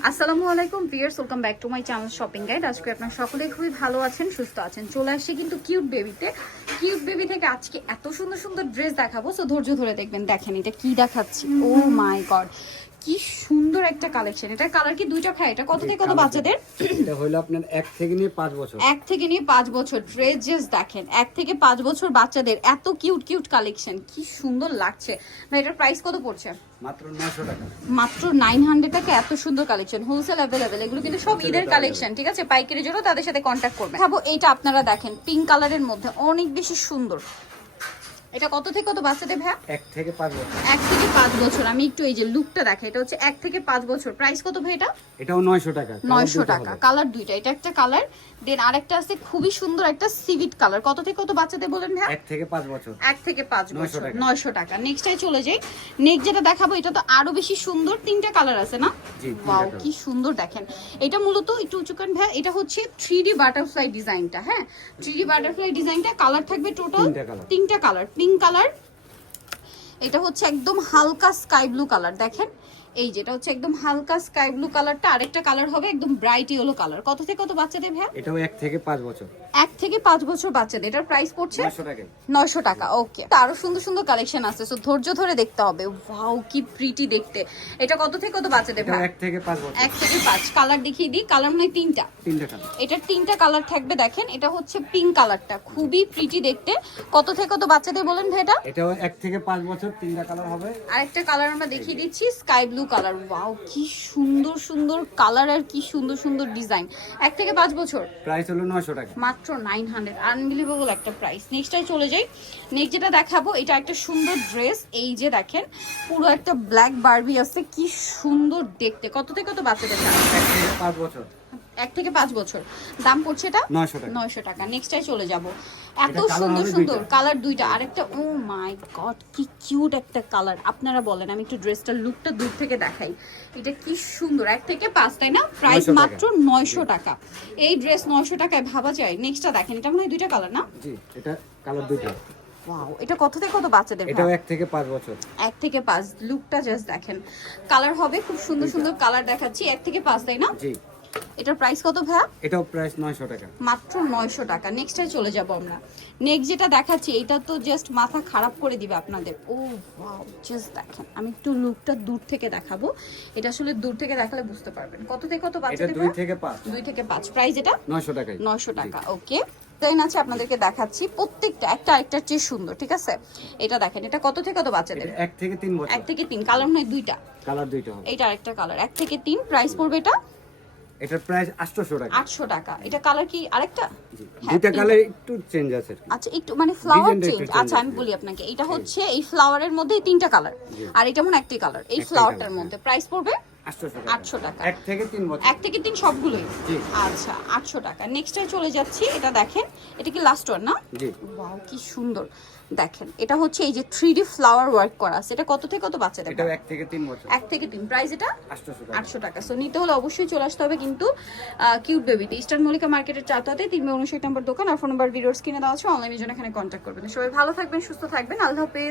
আসসালামু আলাইকুম viewers welcome back to my channel shopping guide আজকে আপনার সকলে খুবই ভালো আছেন সুস্থ আছেন। চলে আসছে কিন্তু কিউট বেবিতে কিউট বেবি থেকে আজকে এত সুন্দর সুন্দর ড্রেস দেখাবো সো ধৈর্য ধরে দেখবেন দেখেন এটা কি দেখাচ্ছি। ও মাই গড কি সুন্দর একটা কালেকশন এটা কালার কি দুইটা খায় এটা কত থেকে কত বাচ্চাদের? এটা হলো আপনার এক থেকে নিয়ে পাঁচ বছর। এক থেকে নিয়ে পাঁচ বছর। ড্রেস দেখেন এক থেকে পাঁচ বছর বাচ্চাদের এত কিউট কিউট কালেকশন কি সুন্দর লাগছে। না এটার প্রাইস কত পড়ছে? মাত্র নশো টাকা। মাত্র নাইন হান্ড্রেড টাকা এত সুন্দর কালেকশন হোলসেল অ্যাভেলেবেল এগুলো কিন্তু সব ঈদের কালেকশন ঠিক আছে? পাইকারির জন্য তাদের সাথে কন্ট্যাক্ট করবেন। ভাবো এইটা আপনারা দেখেন পিঙ্ক কালারের মধ্যে অনেক বেশি সুন্দর। এটা কত থেকে কত বাচ্চাদের ভ্যা এক থেকে পাঁচ বছর। এক থেকে পাঁচ বছর। আমি একটু এই যে লুকটা দেখাই এটা হচ্ছে এক থেকে পাঁচ বছর। প্রাইস কত ভাই এটা? এটাও নয়শো টাকা নয়শো টাকা। কালার দুইটা। এটা একটা কালার দেন আরেকটা আছে খুবই সুন্দর একটা সিভিট কালার কত থেকে কত বাচ্চাদের বলেন ভাইয়া? এক থেকে পাঁচ বছর। এক থেকে পাঁচ বছর। নয়শো টাকা। নেক্সটাই চলে যাই। নেক্সট যেটা দেখাবো এটা তো আরও বেশি সুন্দর তিনটা কালার আছে না? colour। কি সুন্দর দেখেন। এটা মূলত একটু উঁচু উঁচুকান ভাই এটা হচ্ছে থ্রি ডি বাটারফ্লাই ডিজাইনটা হ্যাঁ? থ্রি ডি বাটারফ্লাই ডিজাইনটা কালার থাকবে টোটাল তিনটা কালার পিঙ্ক কালার। এটা হচ্ছে একদম হালকা স্কাই ব্লু কালার দেখেন। এই যেটা হচ্ছে একদম হালকা স্কাই ব্লু কালারটা আরেকটা কালার হবে একদম ব্রাইট ইয়েলো কালার কত থেকে কত বাচ্চাদের ভাই এটাও এক থেকে পাঁচ বছর। এক থেকে পাঁচ বছর বাচ্চাদের। এটার প্রাইস পড়ছে নয়শো টাকায় নয়শো টাকা ওকে আরও সুন্দর সুন্দর কালেকশন আছে সো ধৈর্য ধরে দেখতে হবে। ওয়াও কি প্রিটি দেখতে। এটা কত থেকে কত বাচ্চাদের ভাই এক থেকে পাঁচ বছর। এক থেকে পাঁচ। কালার দেখিয়ে দিই। কালার মানে তিনটা। তিনটা কালার এটার তিনটা কালার থাকবে দেখেন। এটা হচ্ছে পিঙ্ক কালারটা খুবই প্রিটি দেখতে। কত থেকে কত বাচ্চাদের বলেন ভাই এটা? এটাও এক থেকে পাঁচ বছর। তিনটা কালার হবে। আরেকটা কালার আমরা দেখিয়ে দিচ্ছি স্কাই ব্লু কালার ওয়াও কি সুন্দর সুন্দর কালার আর কি সুন্দর সুন্দর ডিজাইন এক থেকে পাঁচ বছর। প্রাইস হলো নয়শো টাকা। মাত্র নাইন হান্ড্রেড আনবিলিভেবল একটা প্রাইস নেক্সটটাই চলে যাই। নেক্সট যেটা দেখাবো এটা একটা সুন্দর ড্রেস এই যে দেখেন পুরো একটা ব্ল্যাক বারবি আছে। কি সুন্দর দেখতে। কত থেকে কত বাচ্চাদের পাঁচ বছর। এক থেকে পাঁচ বছর। দাম পড়ছে এটা নয়শো টাকা। নেক্সটটাই চলে যাব। এত সুন্দর সুন্দর কালার দুইটা। আরেকটা ও মাই গড কি কিউট একটা কালার আপনারা বলেন আমি একটু ড্রেসটার লুকটা দূর থেকে দেখাই। এটা কি সুন্দর। এক থেকে পাঁচ তাই না? প্রাইস মাত্র নয়শো টাকা। এই ড্রেস নয়শো টাকায় ভাবা যায়। নেক্সটটা দেখেন এটা মনে হয় দুইটা কালার না? জি এটা কালার দুইটা। ওয়াও এটা কত থেকে কত বাচ্চাদের ভাই? এক থেকে পাঁচ বছর। এক থেকে পাঁচ। লুকটা জাস্ট দেখেন। কালার হবে খুব সুন্দর সুন্দর কালার দেখাচ্ছি। এক থেকে পাঁচ তাই না? জি। এটার প্রাইস কত ভাইয়া? এটাও প্রাইস নয়শো টাকা। মাত্র নয়শো টাকা। নেক্সটে চলে যাব আমরা। নেক্সট যেটা দেখাচ্ছি এটা তো জাস্ট মাথা খারাপ করে দিবে আপনাদের। ও ওয়াও জাস্ট দেখেন আমি একটু লুকটা দূর থেকে দেখাবো। এটা আসলে দূর থেকে দেখালে বুঝতে পারবেন। কত থেকে কত এটা বাচ্চাদের দুই ভাইয়া? থেকে পাঁচ। দুই থেকে পাঁচ। প্রাইস এটা? নয়শো টাকায় নয়শো টাকা ওকে ডিজাইন আছে আপনাদেরকে দেখাচ্ছি প্রত্যেকটা একটা আরেকটার চেয়ে সুন্দর ঠিক আছে? এটা দেখেন এটা কত থেকে কত বাচ্চাদের এক থেকে তিন এক থেকে তিন কালার নয় দুইটা। কালার দুইটা এইটা আরেকটা কালার এক থেকে তিন প্রাইস পড়বে এটা? এটার প্রাইস আটশোশো টাকা। আটশো টাকা। এটা কালার কি আরেকটা? হ্যাঁ, দুইটা কালার একটু চেঞ্জ আছে আচ্ছা একটু মানে ফ্লাওয়ার চেঞ্জ আচ্ছা আমি বলি আপনাকে। এটা হচ্ছে এই ফ্লাওয়ারের মধ্যে তিনটা কালার আর এটা মনে একটাই একটি কালার এই ফ্লাওয়ারটার মধ্যে। প্রাইস পড়বে? আটশো টাকা। এক থেকে তিন এক থেকে তিন সবগুলোই? আচ্ছা আটশো টাকা। নেক্সটে চলে যাচ্ছি এটা দেখেন এটা কি লাস্ট ওয়ান না? ওয়াও কি সুন্দর। দেখেন এটা হচ্ছে এই যে থ্রি ডি ফ্লাওয়ার ওয়ার্ক করা আছে। এটা কত থেকে কত বাচ্চাদের এক থেকে তিন বছর। এক থেকে তিন। প্রাইস এটা? আটশো টাকা। সো নিতে হলে অবশ্যই চলে আসতে হবে কিন্তু কিউট বেবিতে ইস্টার্ন মল্লিকা মার্কেটের চারটাতে তিন উনষাট নম্বর দোকান। আর ফোন নাম্বার ভিডিওর স্ক্রিনে দেওয়া আছে। অনলাইনের জন্য এখানে কন্ট্যাক্ট করবেন। সবাই ভালো থাকবেন সুস্থ থাকবেন। আল্লাহ হাফেজ।